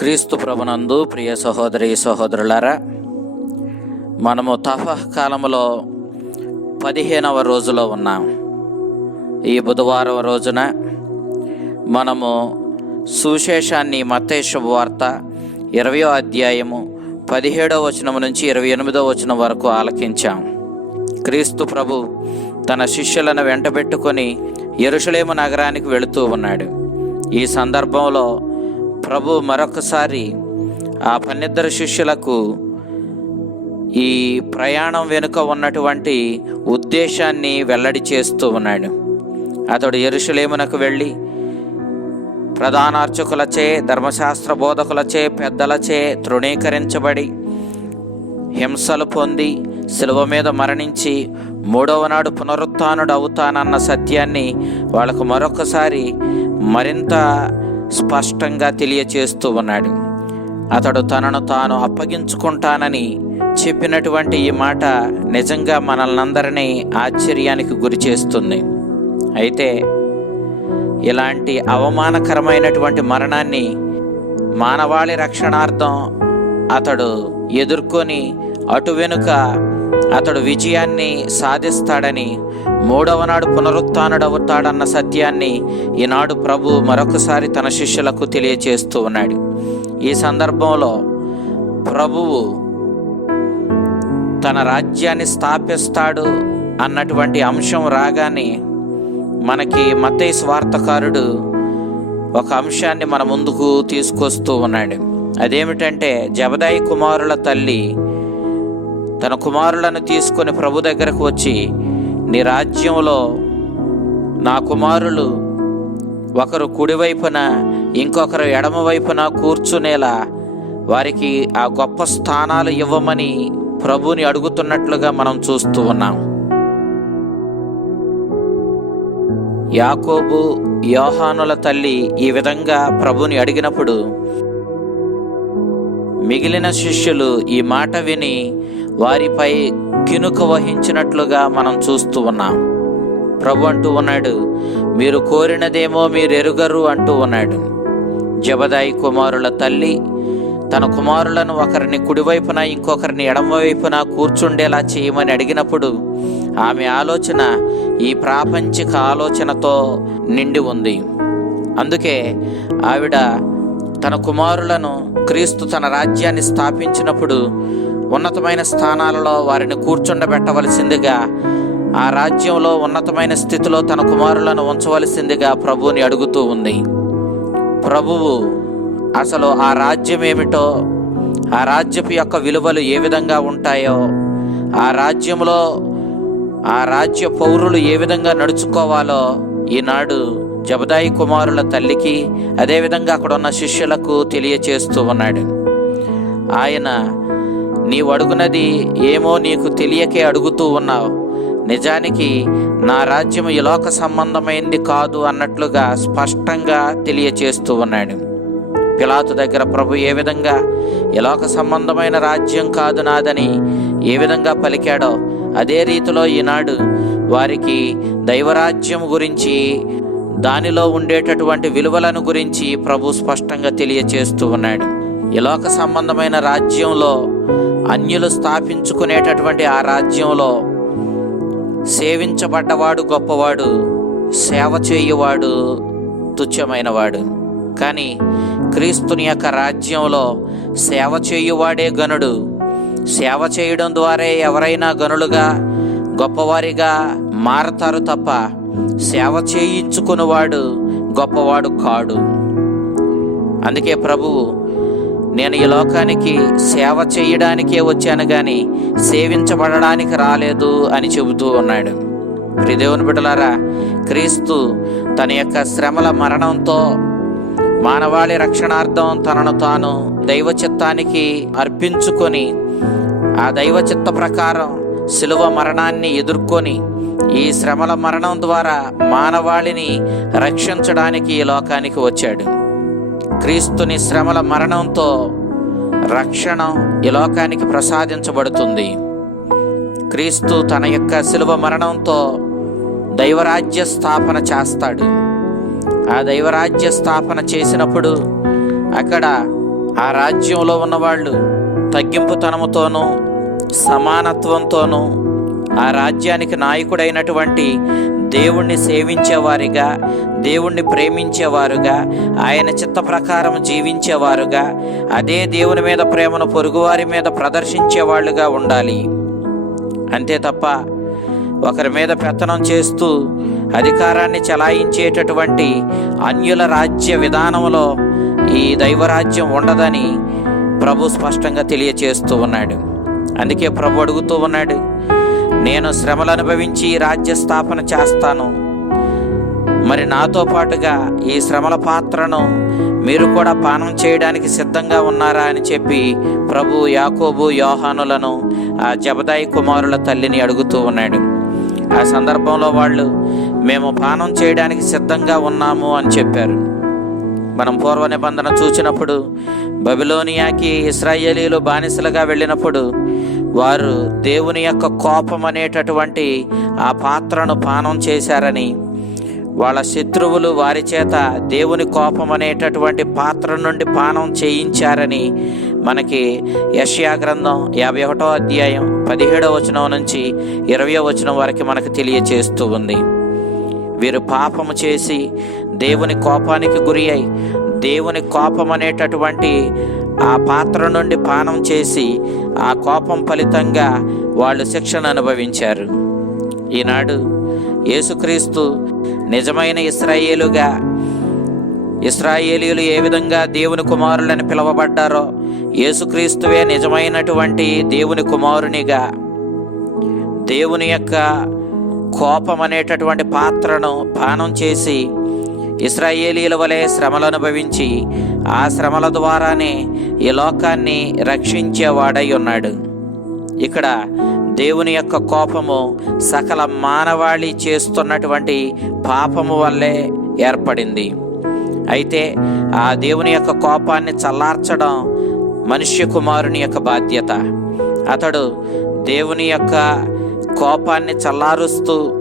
క్రీస్తు ప్రభునందు ప్రియ సహోదరి సహోదరులారా మనము తఫహ్ కాలంలో పదిహేనవ రోజులో ఉన్నాం. ఈ బుధవారం రోజున మనము సుశేషాన్ని మతేశ వార్త ఇరవయో అధ్యాయము పదిహేడవ వచనం నుంచి ఇరవై ఎనిమిదవ వచనం వరకు ఆలకించాం. క్రీస్తు ప్రభు తన శిష్యులను వెంటబెట్టుకొని ఎరుషలేము నగరానికి వెళుతూ ఉన్నాడు. ఈ సందర్భంలో ప్రభు మరొకసారి ఆ పన్నిద్దరు శిష్యులకు ఈ ప్రయాణం వెనుక ఉన్నటువంటి ఉద్దేశాన్ని వెల్లడి చేస్తూ ఉన్నాడు. అతడు ఎరుషులేమునకు వెళ్ళి ప్రధానార్చకులచే ధర్మశాస్త్ర బోధకులచే పెద్దలచే తృణీకరించబడి హింసలు పొంది శిలువ మీద మరణించి మూడవ నాడు పునరుత్నుడు అవుతానన్న సత్యాన్ని వాళ్ళకు మరొకసారి మరింత స్పష్టంగా తెలియచేస్తూ ఉన్నాడు. అతడు తనను తాను అప్పగించుకుంటానని చెప్పినటువంటి ఈ మాట నిజంగా మనల్నందరినీ ఆశ్చర్యానికి గురి చేస్తుంది. అయితే ఇలాంటి అవమానకరమైనటువంటి మరణాన్ని మానవాళి రక్షణార్థం అతడు ఎదుర్కొని అటు వెనుక అతడు విజయాన్ని సాధిస్తాడని మూడవ నాడు పునరుత్డవుతాడన్న సత్యాన్ని ఈనాడు ప్రభు మరొకసారి తన శిష్యులకు తెలియచేస్తూ ఉన్నాడు. ఈ సందర్భంలో ప్రభువు తన రాజ్యాన్ని స్థాపిస్తాడు అన్నటువంటి అంశం రాగానే మనకి మతయ్య స్వార్థకారుడు ఒక అంశాన్ని మన ముందుకు తీసుకొస్తూ ఉన్నాడు. అదేమిటంటే జబదాయి కుమారుల తల్లి తన కుమారులను తీసుకొని ప్రభు దగ్గరకు వచ్చి నీ రాజ్యంలో నా కుమారులు ఒకరు కుడివైపున ఇంకొకరు ఎడమ వైపున కూర్చునేలా వారికి ఆ గొప్ప స్థానాలు ఇవ్వమని ప్రభుని అడుగుతున్నట్లుగా మనం చూస్తూ ఉన్నాం. యాకోబు యోహానుల తల్లి ఈ విధంగా ప్రభుని అడిగినప్పుడు మిగిలిన శిష్యులు ఈ మాట విని వారిపై కినుక వహించినట్లుగా మనం చూస్తూ ఉన్నాం. ప్రభు అంటూ ఉన్నాడు మీరు కోరినదేమో మీరు ఎరుగరు అంటూ ఉన్నాడు. జబదాయి కుమారుల తల్లి తన కుమారులను ఒకరిని కుడివైపున ఇంకొకరిని ఎడమవైపున కూర్చుండేలా చేయమని అడిగినప్పుడు ఆమె ఆలోచన ఈ ప్రాపంచిక ఆలోచనతో నిండి ఉంది. అందుకే ఆవిడ తన కుమారులను క్రీస్తు తన రాజ్యాన్ని స్థాపించినప్పుడు ఉన్నతమైన స్థానాలలో వారిని కూర్చుండబెట్టవలసిందిగా ఆ రాజ్యంలో ఉన్నతమైన స్థితిలో తన కుమారులను ఉంచవలసిందిగా ప్రభువుని అడుగుతూ ఉంది. ప్రభువు అసలు ఆ రాజ్యం ఏమిటో ఆ రాజ్యపు యొక్క విలువలు ఏ విధంగా ఉంటాయో ఆ రాజ్యంలో ఆ రాజ్య పౌరులు ఏ విధంగా నడుచుకోవాలో ఈనాడు జబదాయి కుమారుల తల్లికి అదేవిధంగా అక్కడ ఉన్న శిష్యులకు తెలియచేస్తూ ఉన్నాడు. ఆయన నీవు అడుగునది ఏమో నీకు తెలియకే అడుగుతూ ఉన్నావు. నిజానికి నా రాజ్యం ఈ లోక సంబంధమైంది కాదు అన్నట్లుగా స్పష్టంగా తెలియచేస్తూ ఉన్నాడు. పిలాతు దగ్గర ప్రభు ఏ విధంగా ఈ లోక సంబంధమైన రాజ్యం కాదు నాదని ఏ విధంగా పలికాడో అదే రీతిలో ఈనాడు వారికి దైవరాజ్యం గురించి దానిలో ఉండేటటువంటి విలువలను గురించి ప్రభు స్పష్టంగా తెలియచేస్తూ ఉన్నాడు. ఈ లోక సంబంధమైన రాజ్యంలో అన్యులు స్థాపించుకునేటటువంటి ఆ రాజ్యంలో సేవించబడ్డవాడు గొప్పవాడు సేవ చేయువాడు తుచ్చమైనవాడు. కానీ క్రీస్తుని యొక్క రాజ్యంలో సేవ చేయువాడే గనుడు సేవ చేయడం ద్వారా ఎవరైనా గనులుగా గొప్పవారిగా మారతారు తప్ప సేవ చేయించుకునేవాడు గొప్పవాడు కాడు. అందుకే ప్రభువు నేను ఈ లోకానికి సేవ చేయడానికే వచ్చాను కానీ సేవించబడడానికి రాలేదు అని చెబుతూ ఉన్నాడు. ప్రిదేవుని బిడ్డలారా క్రీస్తు తన యొక్క శ్రమల మరణంతో మానవాళి రక్షణార్థం తనను తాను దైవ చిత్తానికి అర్పించుకొని ఆ దైవ చిత్త ప్రకారం శిలువ మరణాన్ని ఎదుర్కొని ఈ శ్రమల మరణం ద్వారా మానవాళిని రక్షించడానికి ఈ లోకానికి వచ్చాడు. క్రీస్తుని శ్రమల మరణంతో రక్షణ ఈ లోకానికి ప్రసాదించబడుతుంది. క్రీస్తు తన యొక్క శిలువ మరణంతో దైవరాజ్య స్థాపన చేస్తాడు. ఆ దైవరాజ్య స్థాపన చేసినప్పుడు అక్కడ ఆ రాజ్యంలో ఉన్నవాళ్ళు తగ్గింపుతనముతోనూ సమానత్వంతోనూ ఆ రాజ్యానికి నాయకుడైనటువంటి దేవుణ్ణి సేవించేవారిగా దేవుణ్ణి ప్రేమించేవారుగా ఆయన చిత్త ప్రకారం జీవించేవారుగా అదే దేవుని మీద ప్రేమను పొరుగువారి మీద ప్రదర్శించేవాళ్ళుగా ఉండాలి. అంతే తప్ప ఒకరి మీద పెత్తనం చేస్తూ అధికారాన్ని చలాయించేటటువంటి అన్యుల రాజ్య విధానంలో ఈ దైవరాజ్యం ఉండదని ప్రభు స్పష్టంగా తెలియచేస్తూ ఉన్నాడు. అందుకే ప్రభు అడుగుతూ ఉన్నాడు నేను శ్రమలు అనుభవించి రాజ్య స్థాపన చేస్తాను. మరి నాతో పాటుగా ఈ శ్రమల పాత్రను మీరు కూడా పానం చేయడానికి సిద్ధంగా ఉన్నారా అని చెప్పి ప్రభు యాకోబు యోహానులను ఆ జబదాయి కుమారుల తల్లిని అడుగుతూ ఉన్నాడు. ఆ సందర్భంలో వాళ్ళు మేము పానం చేయడానికి సిద్ధంగా ఉన్నాము అని చెప్పారు. మనం పూర్వ నిబంధన చూసినప్పుడు బబిలోనియాకి ఇస్రాయేలీలు బానిసలుగా వెళ్ళినప్పుడు వారు దేవుని యొక్క కోపం అనేటటువంటి ఆ పాత్రను పానం చేశారని వాళ్ళ శత్రువులు వారి చేత దేవుని కోపం అనేటటువంటి పాత్ర నుండి పానం చేయించారని మనకి యష్యా గ్రంథం యాభై ఒకటో అధ్యాయం పదిహేడవ వచనం నుంచి ఇరవయో వచనం వరకు మనకు తెలియచేస్తూ ఉంది. వీరు పాపము చేసి దేవుని కోపానికి గురి అయి దేవుని కోపం అనేటటువంటి ఆ పాత్ర నుండి పానం చేసి ఆ కోపం ఫలితంగా వాళ్ళు శిక్షను అనుభవించారు. ఈనాడు యేసుక్రీస్తు నిజమైన ఇస్రాయేలుగా ఇస్రాయేలీలు ఏ విధంగా దేవుని కుమారులని పిలువబడ్డారో యేసుక్రీస్తువే నిజమైనటువంటి దేవుని కుమారునిగా దేవుని యొక్క కోపం అనేటటువంటి పాత్రను పానం చేసి ఇస్రాయేలీల వలె శ్రమలు అనుభవించి ఆ శ్రమల ద్వారానే ఈ లోకాన్ని రక్షించేవాడై ఉన్నాడు. ఇక్కడ దేవుని యొక్క కోపము సకల మానవాళి చేస్తున్నటువంటి పాపము వల్లే ఏర్పడింది. అయితే ఆ దేవుని యొక్క కోపాన్ని చల్లార్చడం మనుష్య కుమారుని యొక్క బాధ్యత. అతడు దేవుని యొక్క కోపాన్ని చల్లారుస్తూ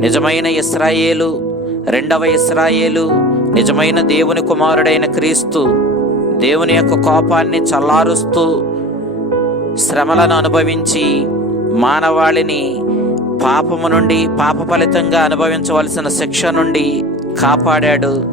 నిజమైన ఇస్రాయేలు రెండవ ఇస్రాయేలు నిజమైన దేవుని కుమారుడైన క్రీస్తు దేవుని యొక్క కోపాన్ని చల్లారుస్తూ శ్రమలను అనుభవించి మానవాళిని పాపము నుండి పాప ఫలితంగా అనుభవించవలసిన శిక్ష నుండి కాపాడాడు.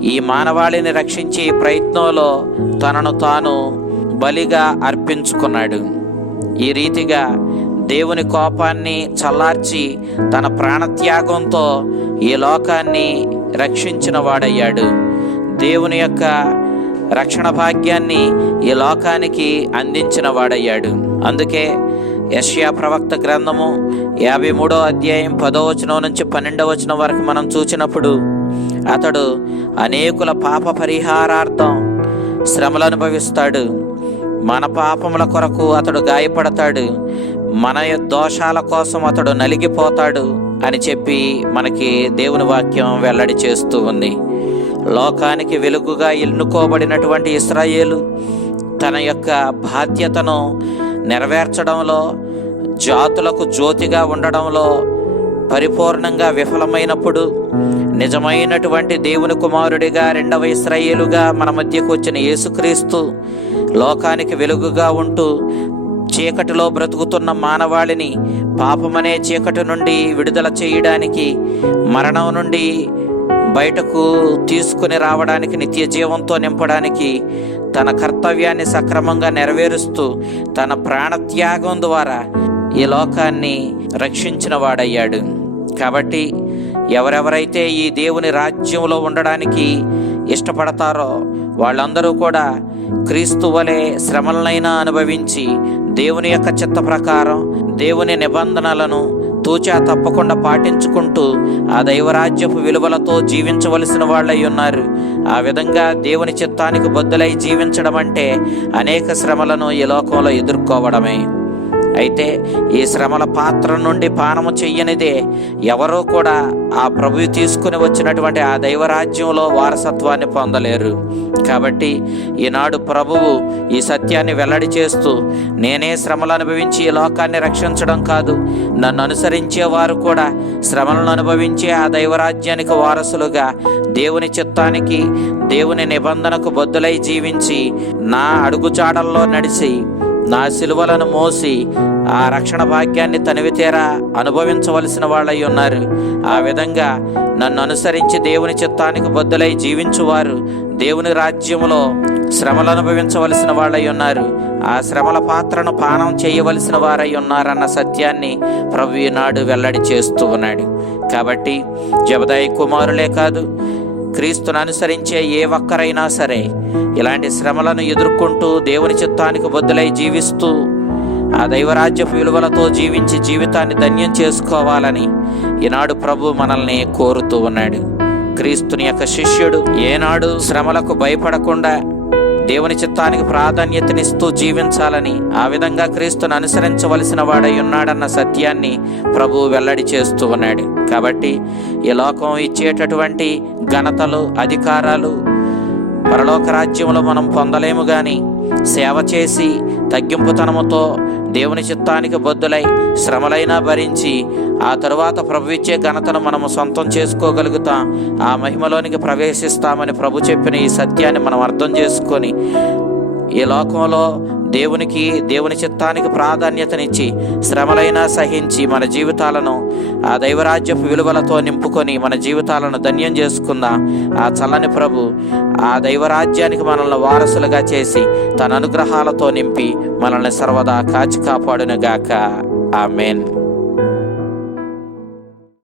ఈ మానవాళిని రక్షించే ప్రయత్నంలో తనను తాను బలిగా అర్పించుకున్నాడు. ఈ రీతిగా దేవుని కోపాన్ని చల్లార్చి తన ప్రాణత్యాగంతో ఈ లోకాన్ని రక్షించిన వాడయ్యాడు దేవుని యొక్క రక్షణ భాగ్యాన్ని ఈ లోకానికి అందించిన వాడయ్యాడు అందుకే యష్యా ప్రవక్త గ్రంథము యాభై మూడో అధ్యాయం పదో వచనం నుంచి పన్నెండవ వచనం వరకు మనం చూసినప్పుడు అతడు అనేకుల పాప పరిహారార్థం శ్రమలు అనుభవిస్తాడు. మన పాపముల కొరకు అతడు గాయపడతాడు. మన దోషాల కోసం అతడు నలిగిపోతాడు అని చెప్పి మనకి దేవుని వాక్యం వెల్లడి చేస్తూ ఉంది. లోకానికి వెలుగుగా ఎన్నుకోబడినటువంటి ఇస్రాయేలు తన యొక్క బాధ్యతను నెరవేర్చడంలో జాతులకు జ్యోతిగా ఉండడంలో పరిపూర్ణంగా విఫలమైనప్పుడు నిజమైనటువంటి దేవుని కుమారుడిగా రెండవ ఇస్రాయేలుగా మన మధ్యకు వచ్చిన యేసుక్రీస్తు లోకానికి వెలుగుగా ఉంటూ చీకటిలో బ్రతుకుతున్న మానవాళిని పాపమనే చీకటి నుండి విడుదల చేయడానికి మరణం నుండి బయటకు తీసుకుని రావడానికి నిత్య జీవంతో నింపడానికి తన కర్తవ్యాన్ని సక్రమంగా నెరవేరుస్తూ తన ప్రాణత్యాగం ద్వారా ఈ లోకాన్ని రక్షించిన వాడయ్యాడు. కాబట్టి ఎవరెవరైతే ఈ దేవుని రాజ్యంలో ఉండడానికి ఇష్టపడతారో వాళ్ళందరూ కూడా క్రీస్తు వలె శ్రమలనైనా అనుభవించి దేవుని యొక్క చిత్త ప్రకారం దేవుని నిబంధనలను తూచా తప్పకుండా పాటించుకుంటూ ఆ దైవరాజ్యపు విలువలతో జీవించవలసిన వాళ్ళై ఉన్నారు. ఆ విధంగా దేవుని చిత్తానికి బద్దులై జీవించడం అంటే అనేక శ్రమలను ఈ లోకంలో ఎదుర్కోవడమే. అయితే ఈ శ్రమల పాత్ర నుండి పానము చెయ్యనిదే. ఎవరూ కూడా ఆ ప్రభు తీసుకుని వచ్చినటువంటి ఆ దైవరాజ్యంలో వారసత్వాన్ని పొందలేరు. కాబట్టి ఈనాడు ప్రభువు ఈ సత్యాన్ని వెల్లడి చేస్తూ నేనే శ్రమలు అనుభవించి ఈ లోకాన్ని రక్షించడం కాదు. నన్ను అనుసరించే వారు కూడా శ్రమలను అనుభవించే ఆ దైవరాజ్యానికి వారసులుగా దేవుని చిత్తానికి దేవుని నిబంధనకు బొద్దులై జీవించి నా అడుగుచాడల్లో నడిచి నా సిలువలను మోసి ఆ రక్షణ భాగ్యాన్ని తనివితేరా అనుభవించవలసిన వాళ్ళై ఉన్నారు. ఆ విధంగా నన్ను అనుసరించి దేవుని చిత్తానికి బద్దులై జీవించువారు దేవుని రాజ్యములో శ్రమలు అనుభవించవలసిన వాళ్ళై ఉన్నారు. ఆ శ్రమల పాత్రను పానం చేయవలసిన వారై ఉన్నారన్న సత్యాన్ని ప్రభు ఈనాడు వెల్లడి చేస్తూ ఉన్నాడు. కాబట్టి జబదాయి కుమారులే కాదు క్రీస్తును అనుసరించే ఏ ఒక్కరైనా సరే ఇలాంటి శ్రమలను ఎదుర్కొంటూ దేవుని చిత్తానికి బొద్దులై జీవిస్తూ ఆ దైవరాజ్యపు విలువలతో జీవించి జీవితాన్ని ధన్యం చేసుకోవాలని ఈనాడు ప్రభు మనల్ని కోరుతూ ఉన్నాడు. క్రీస్తుని యొక్క శిష్యుడు ఏనాడు శ్రమలకు భయపడకుండా దేవుని చిత్తానికి ప్రాధాన్యతనిస్తూ జీవించాలని ఆ విధంగా క్రీస్తును అనుసరించవలసిన వాడై ఉన్నాడన్న సత్యాన్ని ప్రభు వెల్లడి చేస్తూ ఉన్నాడు. కాబట్టి ఈ లోకం ఇచ్చేటటువంటి ఘనతలు అధికారాలు పరలోక రాజ్యంలో మనం పొందలేము కానీ సేవ చేసి తగ్గింపుతనముతో దేవుని చిత్తానికి బొద్దులై శ్రమలైనా భరించి ఆ తరువాత ప్రభు ఇచ్చే ఘనతను మనము సొంతం చేసుకోగలుగుతాం. ఆ మహిమలోనికి ప్రవేశిస్తామని ప్రభు చెప్పిన ఈ సత్యాన్ని మనం అర్థం చేసుకొని ఈ లోకంలో దేవునికి దేవుని చిత్తానికి ప్రాధాన్యతనిచ్చి శ్రమలైనా సహించి మన జీవితాలను ఆ దైవరాజ్యపు విలువలతో నింపుకొని మన జీవితాలను ధన్యం చేసుకుందాం. ఆ చల్లని ప్రభు ఆ దైవరాజ్యానికి మనల్ని వారసులుగా చేసి తన అనుగ్రహాలతో నింపి మనల్ని సర్వదా కాచి కాపాడునుగాక. ఆమెన్.